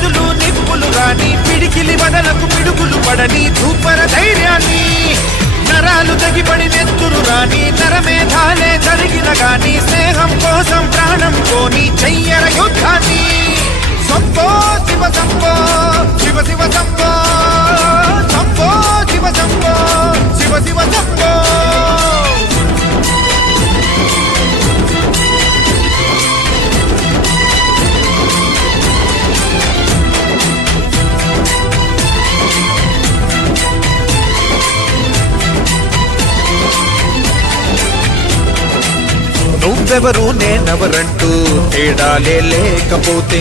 నదులు నిప్పులు రాని పిడికిలి వదలకు పిడుగులు పడని ధూపర ధైర్యాన్ని నరాలు తగిపడి నెత్తురు రాని నరమేధాలే జరిగిన గాని స్నేహం కోసం ప్రాణం కోని చెయ్యర యుద్ధ నువ్వెవరు నేనెవరంటూ తేడాలే లేకపోతే